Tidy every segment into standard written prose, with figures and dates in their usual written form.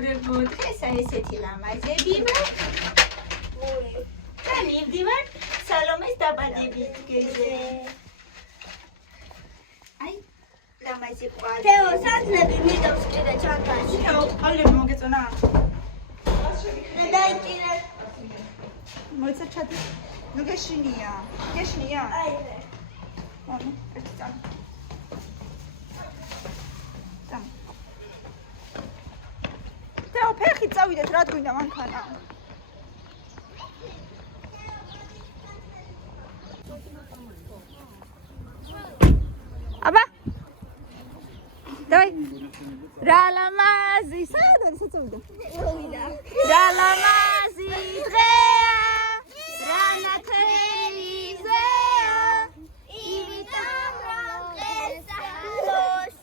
მეგობრებო, დღეს ესეთი ლამაზები ვარ. და მივდივარ სალომეს დაბადების დღეზე. აი, ლამაზი ყვარი. თეო, სათნები მიდავს კიდე ჩანთაში. თეო, ყავლები მოგეწონა? დაიჭირე. მოიცა ჩადი. ნუ გეშინია. გეშინია? აი. ანუ, ერთი წამი. თეო, ფეხი წავიდეთ, რა გვინდა მანქანა? აბა დავай რა ლამაზი სად არის წავიდა რა ლამაზი დღეა რა ნათელი ზეა იმითამ რომ ესალოს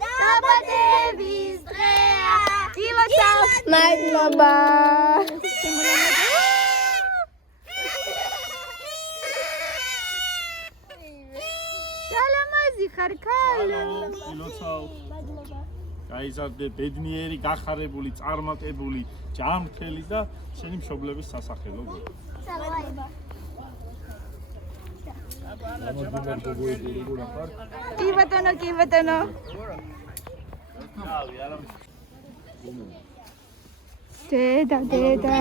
დაბადების დღეა გილოცავს მადლობა გილოცავ გაიზარდე ბედნიერი, გახარებული, წარმატებული, ჯანმრთელი და შენი მშობლების სასახელო. კი ბატონო, კი ბატონო. დედა.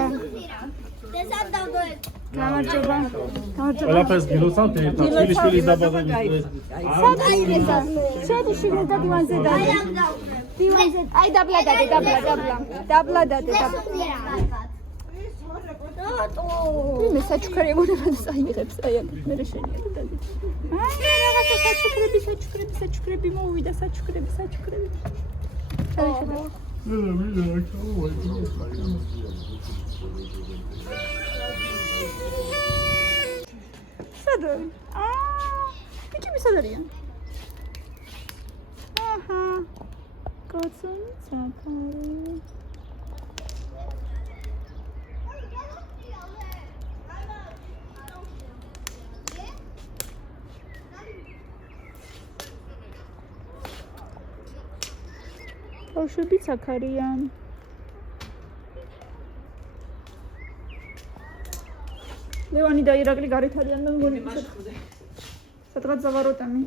გამარჯობა. ყველაფერს გილოცავთ ერთად, შვილიშვილის დაბადების დღეს. შედი შიგნით და დივანზე დადე. დივანზე. აი დაბლა. მე საჩუქრები საიღებს, აი მე შენია დადე. აი რაღაცა საჩუქრები მოვიდა, საჩუქრები. სადარი? ბიჭები სად არიან? აჰა. კაცონი ცაკარი. ბავშვები ცაკარიან. ლევანი და ირაკლი გარეთ არიან და მგონი სადღაც ზავაროტანი.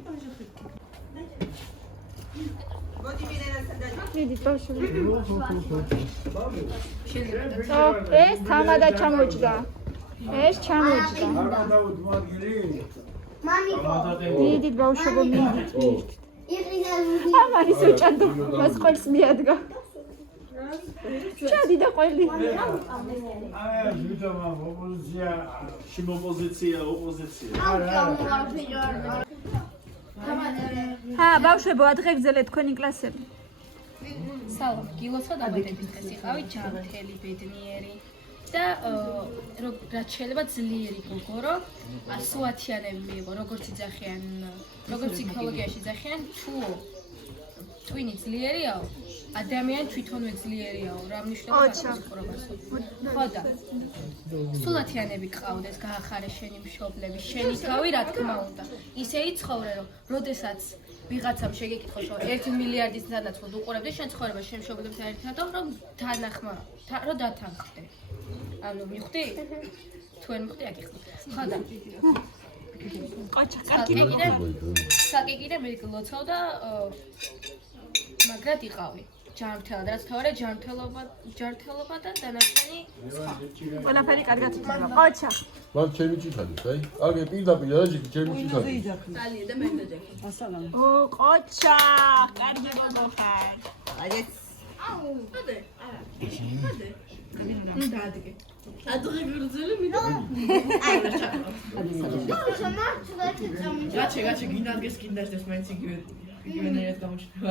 მიდით ბავშვები. ეს თამადა ჩამოჭდა. მიდით ბავშვებო, მიდით. ამარის უჭანდო მას ყოლს მიადგა. ჩადი და ყველი. ბავშვებო, ადღეგრძელეთ თქვენი კლასები. სალამ, გილოცავ დაბადების დღეს იყავი ჯანმრთელი, ბედნიერი და რაც შეიძლება ძლიერი გოგორო, სუათიანები მიიღო, როგორც იძახიან, როგორც ფსიქოლოგიაში იძახიან, თუ ტვინი ძლიერიაო, ადამიანი თვითონვე ძლიერიაო, რა მნიშვნელობა აქვს ცხოვრებასო. ხო და სულათიანები გყავდეს, გაახარე შენი მშობლები, შენი თავი, რა თქმა უნდა. ისე იცხოვრე, რომ როდესაც ვიღაცამ შეგეკითხო, რომ 1 მილიარდის თანაცვლოდ უყურებდი შენ ცხოვრება შენ მშობლებთან ერთად, რომ დანახმა, რომ დათანხმდე. ანუ მიხვდი? თუ არ მიხვდი, აკიხდი. ხო და საკეკიდან მე გლოცავ და მაგრად იყავი. ჯანმრთელად, რაც თავარია ჯანმრთელობა და დანარჩენი სხვა. ყველაფერი კარგად იქნება. ყოჩა. მან ჩემი ჭიქადის, აი. კარგი, პირდაპირ არაჯიქი ჩემი ჭიქადის. ძალიან და მე დაჯექი. ასალამ. ო, ყოჩა, კარგი მოგხარ. აიეთ. აუ, ხოდე? არა. ხოდე? ნუ დაადგე. ადღე გრძელი მიდა. აი, რა ჩაკო. გაჩე, გინადგეს კიდაშდეს მაინც იგივე. იგივენერად გამოჩნდება.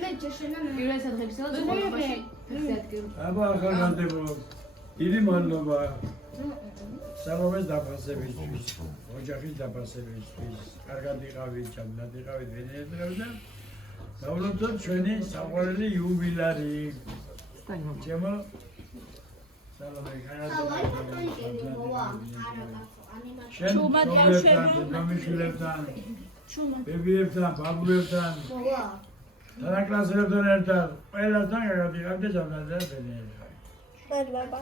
მე ჯეშენა მე. პირველ საათებში და ცხოვრებაში ესე ადგილი. აბა ახალგაზრდებო, დიდი მადლობა. სალომეს დაფასებისთვის, ოჯახის დაფასებისთვის, კარგად იყავით, ჭამნად იყავით, ვენერდრევ და დავრუნოთ ჩვენი საყვარელი იუბილარი. ჩემო სალომე, კარგად ჩუმად ბავშვებო. მამიშვილებთან, ბებიებთან, ბაბუებთან თანაკლასელებთან ერთად ყველასთან გაგადიღებდი ჯამნაზია ბედნიერი. მადლობა.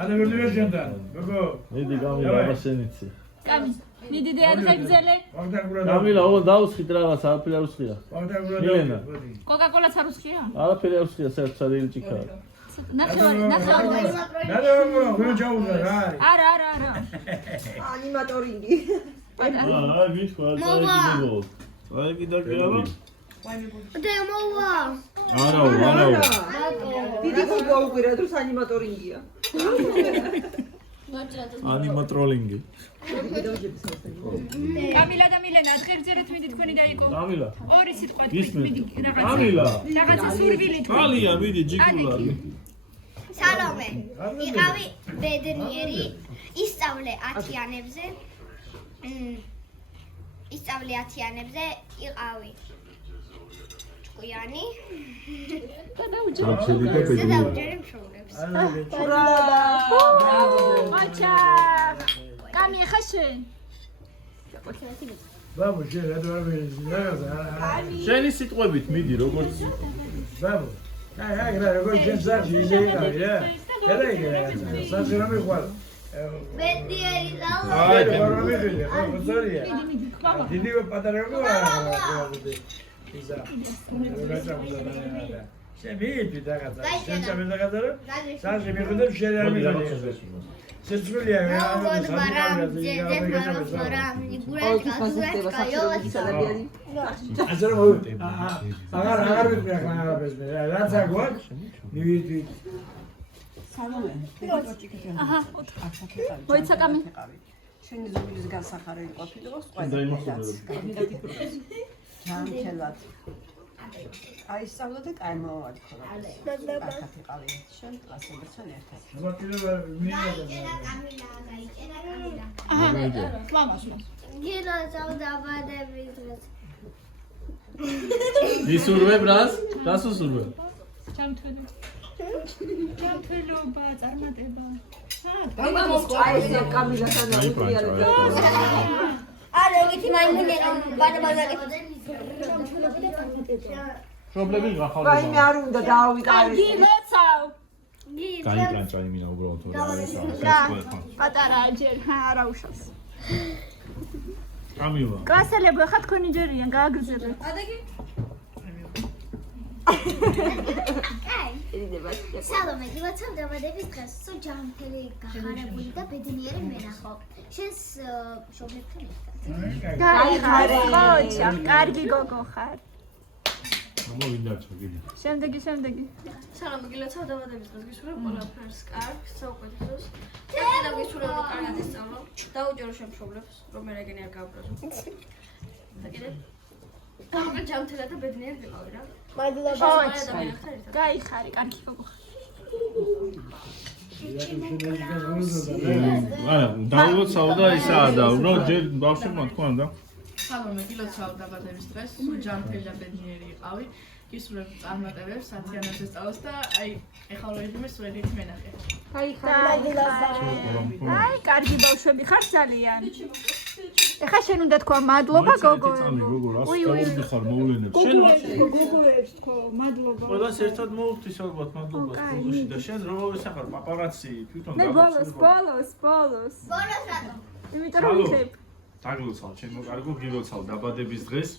არა ვერდივარ შენთან. გოგო. მიდი გამილა აბასენიცი. კამი მიდიდე ადგებზე ვაგდაგურა. გამილა ო დაუსხით რაღაც არაფერი არ უსხია. ვაგდაგურა. მილენა. კოკაკოლაც არ უსხია? არაფერი არ უსხია საერთოდ ჭიქაა. ნახევარი ნადე გოგო, ვინ ჩაუდგა რა არის? არა ანიმატორინგი. აი ვიქვა წაიგინებო. წაიგინდა და მოვა. არა. დიდი გოგო უყირა დროს ანიმატორინგია. ანიმატროლინგი. კამილა და მილენა ადგებზე რა თვითონ თქვენი დაიკო გამილა. ორი სიტყვა გისმენთ? მიდი გამილა. რაღაცა სურვილი თქვი ხალია მიდი ჯიგულა. სალომე. იყავი ბედნიერი, ისწავლე 10-იანებზე. ისწავლე 10-იანებზე, იყავი ჭკვიანი. და დაუჯერე მშობლებს. აჩა კამი ხა შენ ბაბუ შენ რა დავერეს რა. შენი სიტყვებით მიდი როგორც ბაბუ. აი რა როგორ შენ საჭი ისე იყავი რა. ერა საჭი რა მიყვალ. ბედნიერი ზალა. აი რა მიყიდე ხო მოწორია. დიდი პატარა გოგო. ისა. რა ჩამოწოდა. შენ მიიწვი რაღაცა. შენ ჩამოწოდა რაღაცა. საჭი მიყიდე შენ არ მიყიდე. სეცვლია რა. აღარ ვიყრა ხანარაბეს მე რაც აგვაქვს მივიდი აჰა მოიცა კამი შენი ზოგიდის განსახარელი ყოფილიყოს ჯანმრთელად აისწავლა და კაი მოვადი ხოლმე კარგად იყავი შენ კლასელებთან ერთად მოკლედ მიიღე აჰა კლამას გილა ზავდაბადები დღეს. ისურვებ რას? რას უსურვებ? ჯანმრთელობა წარმატება აი კამილასთან უყურიალეთ არა ვიტი მაიმუნე რომ ბადაბადაკეთ. პრობლემი გახავდა. აი მე არ უნდა დავიტანე გილოცავ გაიკანჭა იმინა უბრალოდ რა არის პატარა ჯერ არა უშავს გამილა. კლასელები ხა თქვენი ჯერიან გააგრძელებთ სალომე, გილოცავ დაბადების დღეს, სულ ჯანმრთელი გახარებული და ბედნიერი მენახო. შენს მშობლებთან ერთად. გაიხარე ყოჩა კარგი გოგო ხარ გამოვიდა ჩაგილი. შემდეგი სალომე, გილოცავ დაბადების დღეს, გისურვებ ყველაფერს კარგს, საუკეთესოს. და გისურვებ კარგად ისწავლო. დაუჯერო შენ მშობლებს, რომ მე რეგენი არ გააბრაზო. და კიდე გამოგე ჯანმრთელად და ბედნიერი ვიყავი რა. მადლობა. გაიხარე კარგი გოგო ხარ დაულოცავ და ისაა და უბრალოდ ჯერ ბავშვებმა თქვან და სალომე, გილოცავ დაბადების დღეს, სულ ჯანმრთელი და ბედნიერი იყავი. გისურვებ წარმატებებს, 10-იანებზე სწავლას და აი, ეხლა რო იდმეს ვენით მენახე. აი კარგი ბავშვები ხარ ძალიან ეხა შენ უნდა თქვა მადლობა გოგო გოგო რას გავუდი ხარ მოვლენებს შენ გოგოებს თქო მადლობა ყველას ერთად მოვხდის ალბათ მადლობა გოგოში და შენ რო მოვესახარ პაპარაცი თვითონ მე ბოლოს ბოლოს რატო? იმიტომ რომ ვიხებ დაგლოცავ ჩემო კარგო გილოცავ დაბადების დღეს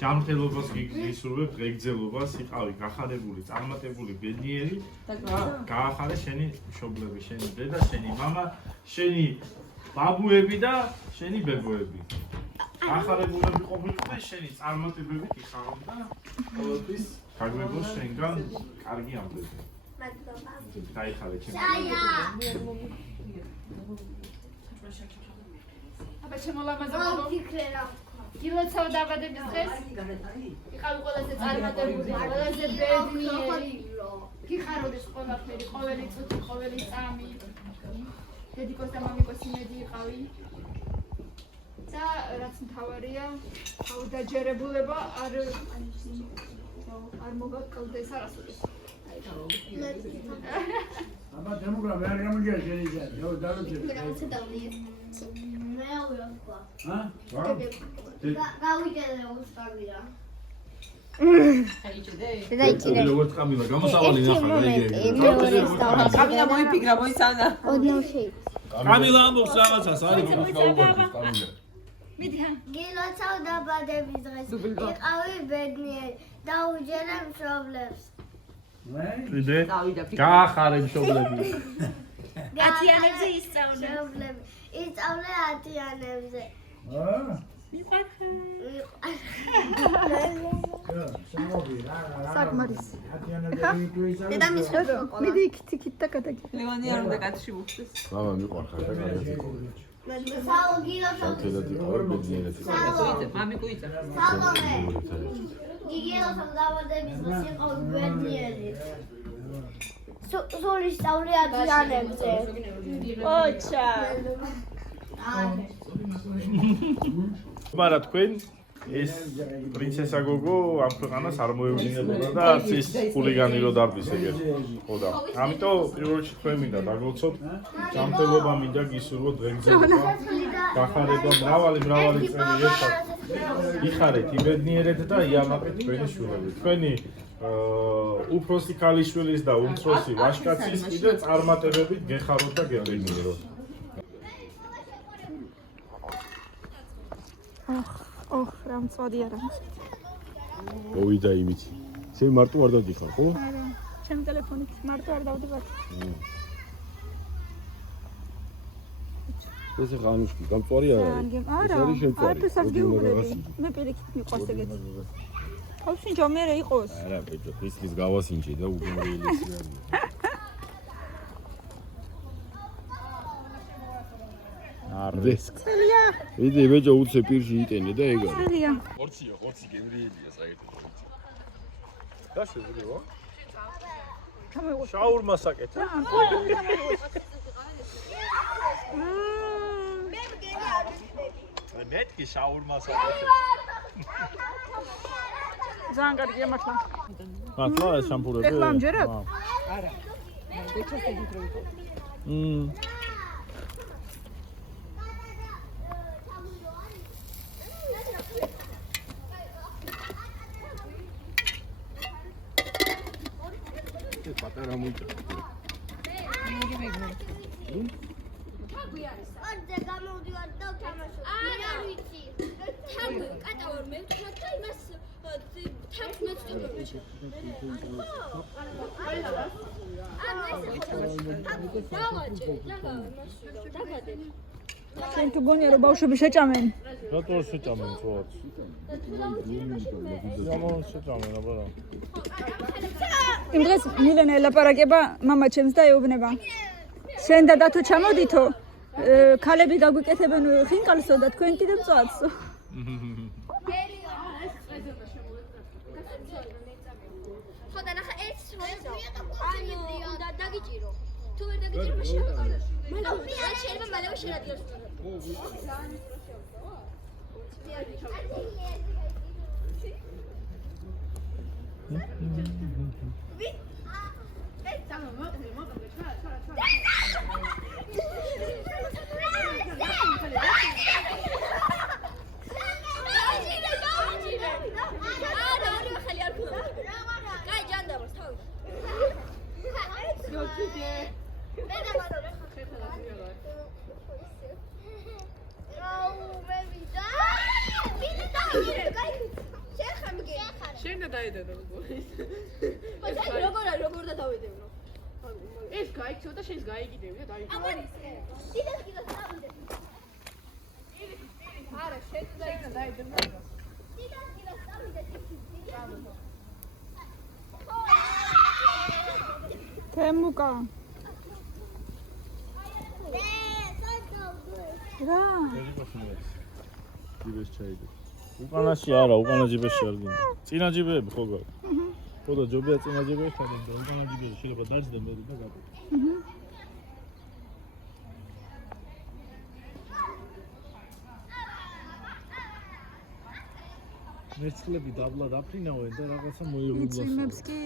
ჯანმრთელობას გისურვებ დღეგრძელობას იყავი გახარებული წარმატებული ბედნიერი და გაახარე შენი მშობლები შენი დედა შენი მამა შენი ბაბუები და შენი ბებოები გახარებულები ყოფილიყო შენი წარმატებები იხარო და ყოველთვის გაგვეგოს შენგან კარგი ამბები მადლობა. გაიხარე ჩემო აბა შემოლამაზა ვფიქრე რა. გილოცავ დაბადების დღეს იყავი ყველაზე წარმატებული ყველაზე ბედნიერი გიხაროდეს ყველაფერი ყოველი წუთი ყოველი წამი დედიკოს და მამიკოს იმედი იყავი და რაც მთავარია დაჯერებულება არ მოგაკლდეს არასოდეს აბა დემოგრაფია არ გამიგია შენი ძა. ნუ დავუჭირე. რაღაცა დავლიე. მეუღლე თქვა. ჰა? გავიჭერე უსწავლია. დაიჭირე. როგორც კამილა გამოსავალი ნახა კამილა მოიფიქრა მოიცანა. ოდნავ შეიძლება. კამილა ამბობს რაღაცას არის რომ გაუგარდეს კამილა გილოცავ დაბადების დღეს იყავი ბედნიერი დაუჯერე მშობლებს კიდე გაახარე მშობლები ათიანებზე ისწავლე ათიანებზე საკმარისი. დედამის მიდი იქით და გადაგი. ლევანი არ უნდა კაცში მოხდეს. მამა მიყვარხარ და კარგი იყო საულ გილოცავ თელადი ყავარ ბედნიერად მამი კუიცა. სალომე გიგილოცავ დაბადების დღეს იყავი ბედნიერი სულ ისწავლე ათიანებზე ოჩა მაგრამ თქვენ ეს პრინცესა გოგო ამ ქვეყანას არ მოევლინება და არც ის ხულიგანი რო დარბის ეგეთ. ხო და ამიტომ პირველ რიგში თქვენ მინდა დაგლოცოთ ჯანმრთელობა მინდა გისურვოთ დღეგრძელობა გახარება მრავალი წელი ერთად იხარეთ იბედნიერეთ და იამაყეთ თქვენი შვილები. თქვენი უფროსი ქალიშვილის და უმცროსი ვაჟკაცის კიდე წარმატებებით გეხაროთ და გებედნიეროთ. რა მწვადი არა. მოვიდა იმით შენ მარტო არ დავდიხარ ხო? არა, ჩემ ტელეფონით მარტო არ დავდივარ. ეს ახლა ანუშკი გამწვარი არ არის. არა, არაფერს არ გეუბნები. მე პირიქით მიყვარს ეგეთი. თავსინჯა მე რა იყოს? არა, ბიჭო, ხისლის გავასინჯე და უგემრიელი არის. არდეს. წელია. იდი ბიჭო უცე პირში იტენე და ეგ არის. წელია. ხორცი გემრიელია საერთოდ. და შეგვიძლია? შაურმა საკეთე. მეთქი შაურმა საკეთე. ძალიან კარგია მართლა. მართლა ეს შამპურები? ეხლა ამჯერად? არა. გეჩას ეგით რო იყო. პატარა მოიწევს. ორზე გამოვდივარ და ვთამაშობ. არ ვიცი. თაგვი კატავარ მე ვთქვათ და იმას თავს მეწვდები. შენ თუ გონია რომ ბავშვები შეჭამენ? რატო შეჭამენ თვაც? ямар შეჭამენ აბა? იმ დღეს მილენა ელაპარაკება მამა ჩემს და ეუბნება. შენ და დათო ჩამოდითო, ქალები გაგვიკეთებენ ხინკალსო და თქვენ კიდე მწვადსო. ხო და ნახე ეს ანუ და დაგიჭირო. თუ ვერ დაგიჭირო შეყავ. მაგრამ რა შეიძლება მალევე შენადგებს. შენ დაედედა როგორ როგორ დავედევნო? ეს გაიქცო და შენს გაიგიდები და დაიგო. არა, შენ დაედევნო. თემუკა. რა? ჯიბეს ჩაიდე. უკანაში არა, უკანა ჯიბეში არ გინდა. წინა ჯიბეები ხო გაქვს? ხო და ჯობია წინა ჯიბეში და უკანა ჯიბეში შეიძლება დაჯდე მე და გაკეთე. მეცლები დაბლა დაფრინავენ და რაღაცა მოიღულა. წიმებს კი.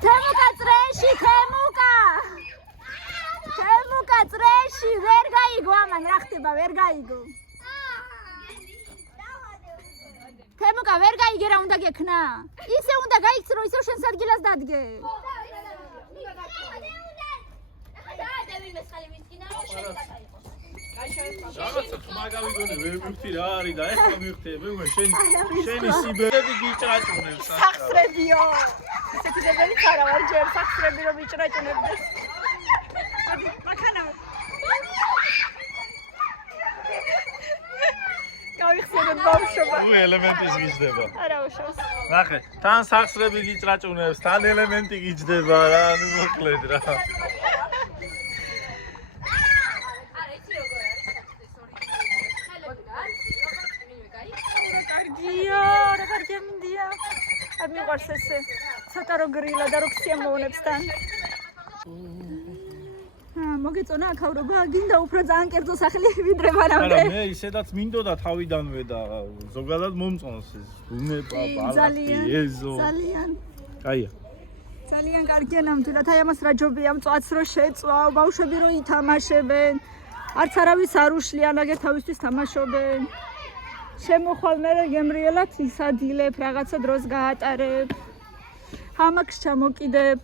თემუკა წრეში, თემუკა წრეში, ვერ გაიგო ამან, რა ხდება, ვერ გაიგო. თემუკა ვერ გაიგე რა უნდა გექნა? ისე უნდა გაიქცი, რომ ისევ შენს ადგილას დადგე. რაღაცა თმა გავიგონე ვერ მივხვდი რა არის და ეხლა მივხვდი მე შენი სიბერები გიჭრაჭუნებს სახსრებიო. ისეთი ძეგლი ხარა ვარ ჯერ სახსრები რომ იჭრაჭუნებდეს. მაქანა გავიხსენებ ბავშვობა. ნუ ელემენტის გიჯდება. არა უშავს. ნახე, თან სახსრები გიჭრაჭუნებს, თან ელემენტი გიჯდება რა, ნუ მოკლედ რა. რა კარგია მინდია. არ მიყვარს ესე. ცოტა რო გრილა და რო ქსიამოვნებს თან. მოგეწონა აქავრობა, გინდა უფრო ძალიან კერძო სახლი ვიდრე მანამდე. არა, მე ისედაც მინდოდა თავიდანვე და ზოგადად მომწონს ეს ბუნება, ბალატი, ეზო. ძალიან. კაია. ძალიან კარგია ნამდვილად. აი ამას რა ჯობია, მწვაც რო შეწვავ, ბავშვები რო ითამაშებენ. არც არავის არ უშლიან, აგერ თავისთვის თამაშობენ. შემოხვალ მე გემრიელად ისადილებ, რაღაცა დროს გაატარებ. ჰამაკს ჩამოკიდებ.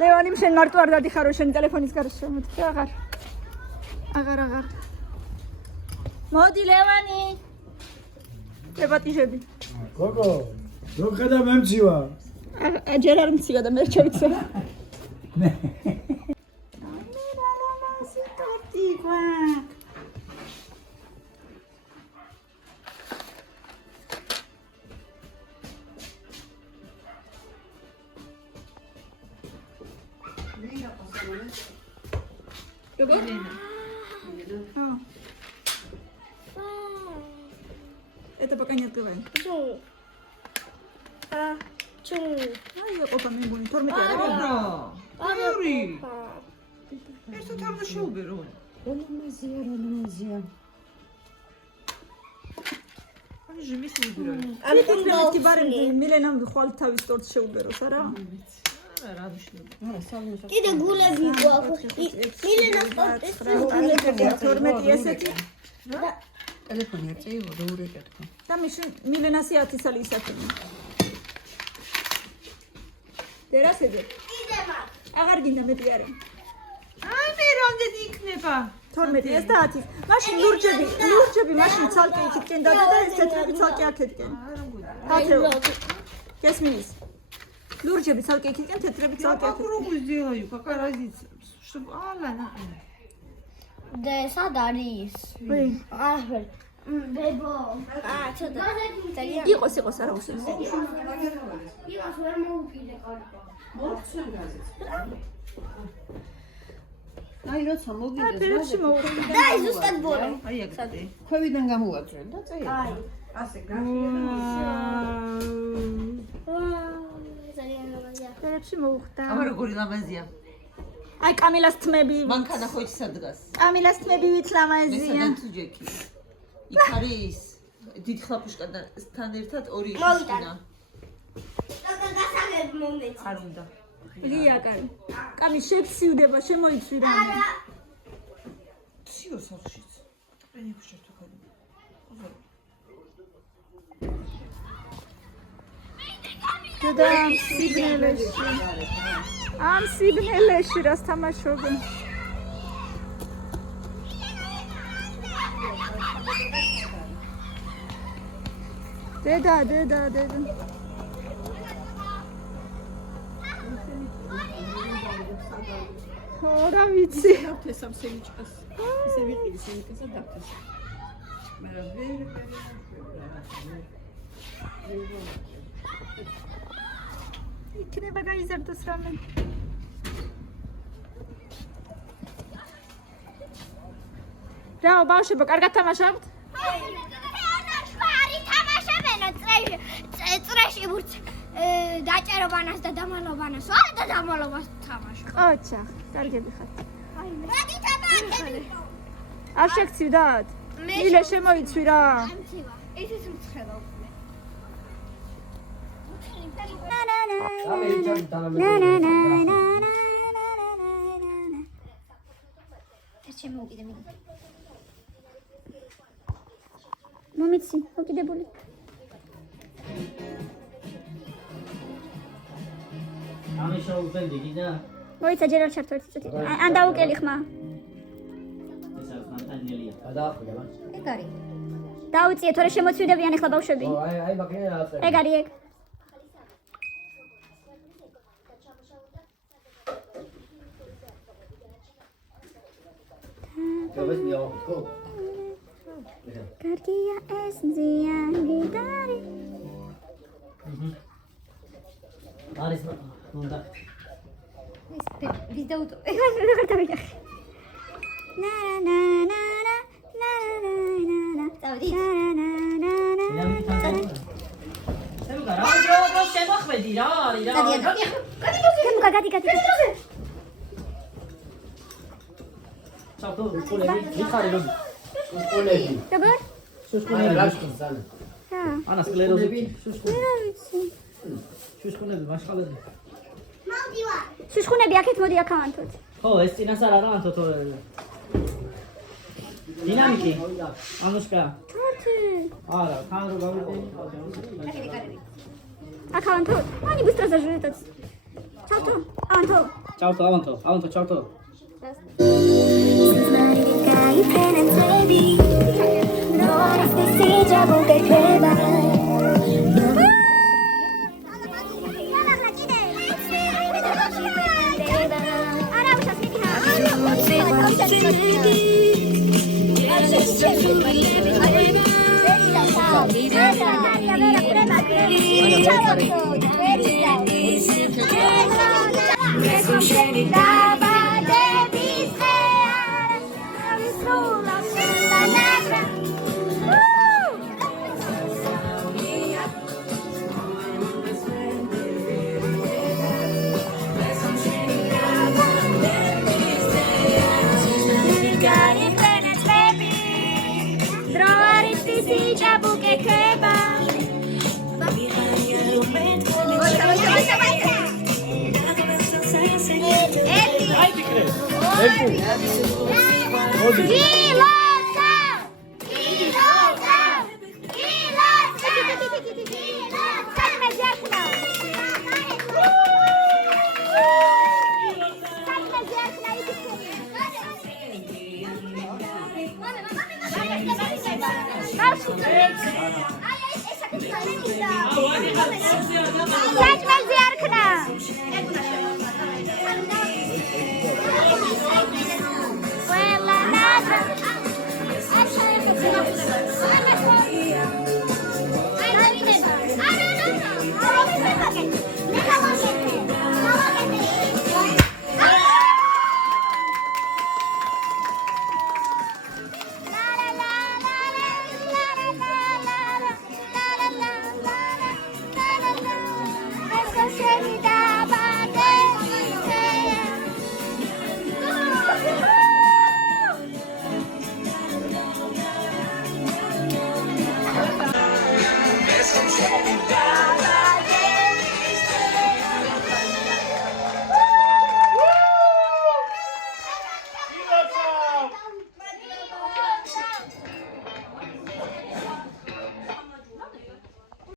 ლევანი შენ მარტო არ დადიხარ რომ შენი ტელეფონის გარშე მეთქე აღარ მოდი ლევანი ებატიჟები გოგო რო ხედა მემცივა ჯერ არ მცია და მე რჩევიცე მე Yoga? Это пока не открываем. Ай, опа, мы будем тормить. Юрий! Это там еще уберу. Ромазия. Они же вместе убирали. А ты барем Миленам ხვალ თავის ტორტს შეუბეროს, არა? კიდე გულები გვაქვს. მილენას ტორტის 12 ესეთი. ტელეფონი აწეიო და ურეკეთქო. და მილენასი 10 წელი ისათენი. დერასეზე. კიდე მაქვს. აღარ გინდა მეტი არა. აი მე რამდენი იქნება? 12 ეს და 10. მაშინ ლურჯები მაშინ ცალკე იქითკენ დადა და ეს თეთრები ცალკე აქეთკენ. ათეო. გესმის? Лурджеби цалке იქიდან თეთრები ცალკე აქ. Попробуй сделаю, какая разница, чтобы ала. და სად არის? ვინ? აჰ, ბებო. ცოტა. იყოს არა უშენს. იყოს ვერ მოუყიდე კარგა. აი როცა მოგიდე. ფერებში მოუყიდე. და ზუსტად ბორი. აი აქ. ქვევიდან გამოვაძრე და წაი. აი. ასე გახდება. ფერებში მოუხდა. აბა როგორი ლამაზია. აი კამილას თმები. მანქანა ხო ის სადღაც. კამილას თმები ვით ლამაზია. მესადან თუჯექი. იქ არის დიდ ხლაპუშკადასთან ერთად ორი ხიშკინა. და გასაგებ მომეც. არ უნდა. გია კარი. კამი შეფსივდება, შემოიცვი რა. არა. ციო სახშიც. აი ხო შევთო ხოლმე. და ამ სიბნელეში რას თამაშობენ? დედა. რა ვიცი. დავთეს ამ სემიჩკას. ისე ვიყიდი სემიჩკასა დავთეს. მაგრამ ვერ იქნება გაიზარდოს რამე. რა ბავშვებო, კარგად თამაშობთ? შვარი თამაშობენო წრეში ვურც დაჭერობანას და დამალობანას ვარ და დამალობას თამაშობ. ყოჩა, კარგები ხართ. მოდი თამაშები. არ შეგცივდათ? მილე შემოიცვი რა. ამცივა. ისიც მცხელა უკვე. შემოვიდე მე. მომიცი, უკიდებული. ამე შოუპენდი გიდა? მოიცა ჯერ არ ჩართო ერთი წუთი. ან დაუკელი ხმა. ეს არის მანტანელია. გადაახვიდე მას. ეგ არის. დაუწიე, თორე შემოცვიდებიან ახლა ბავშვები. აი ბაკერე რა. ეგ არის ეგ. გაბეს მიაო. გო. კარგია ეს ზიანი დარი. არის უნდა. ვის დაუტო? როგორ დავიახე? ნა ნა ნა ნა ნა ნა ნა. დავიდი. ნა ნა ნა ნა. სემკა რა შემოხვედი რა არის რა. გადი. ჩავთო უკულები ვიხარი რომ უკულები როგორ? სუსკუნები რაშკინსალე რა? ანა სკლეროზი ვიცი. სუსკუნები მასხალები შუშხუნები აქეთ მოდი აქავანთოთ. ხო ეს წინასარ არა ანთო თორე დინამიკი ანუშკა თორთი. არა თან რო გავიტენი აქავანთოთ. მანი быстро зажуетать. ჩავთო. ანთო. ჩავთო ავანთო ჩავთო Viva!